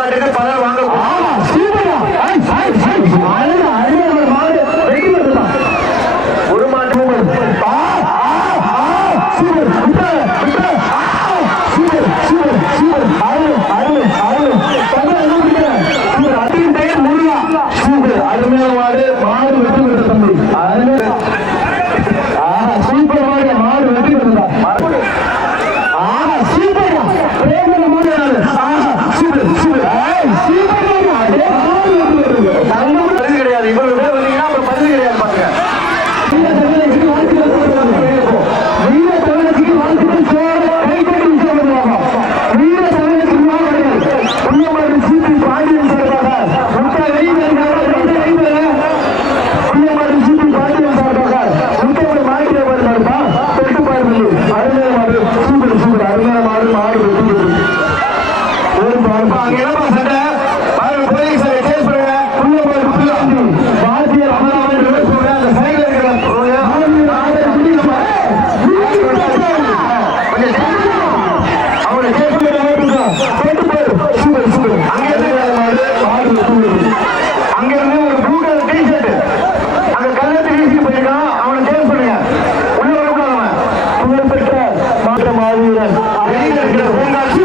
பாத்துட்டு பலர் வாங்க மாவீரர் வெளியில் இருக்கிற பூங்காட்சி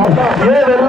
ये